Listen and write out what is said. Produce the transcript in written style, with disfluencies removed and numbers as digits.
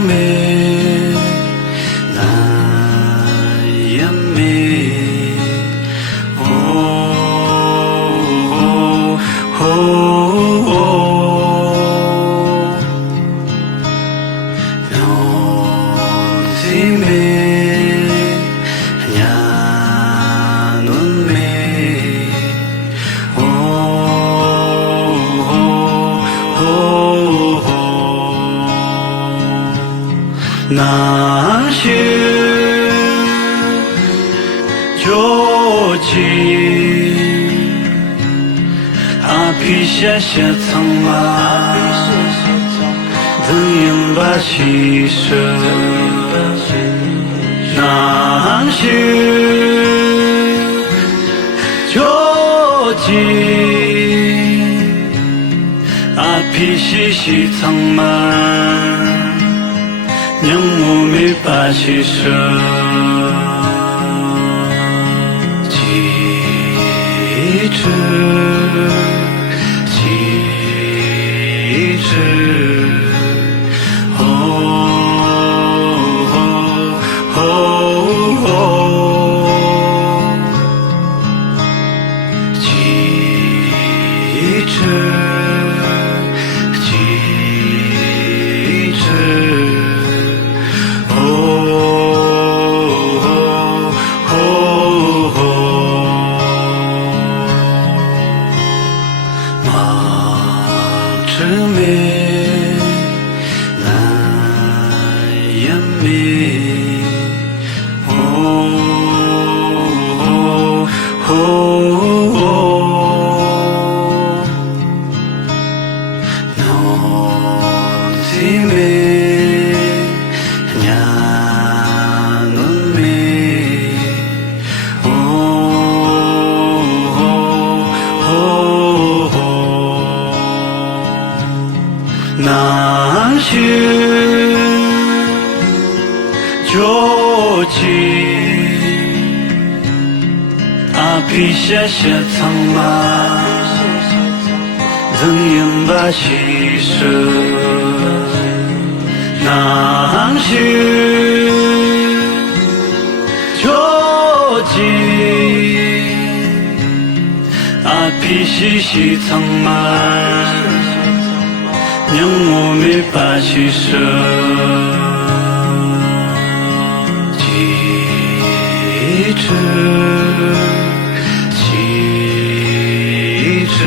美难言美，那些旧情，阿皮下下苍茫，怎样把牺牲？那些旧情，阿皮细细苍茫。让我没把牺牲记着，记着，记着，记着。魑魅难言美，那些旧情，阿皮下下苍茫，怎样把牺牲？那些旧情，阿皮细细苍茫。让我没把牺牲记着，记着。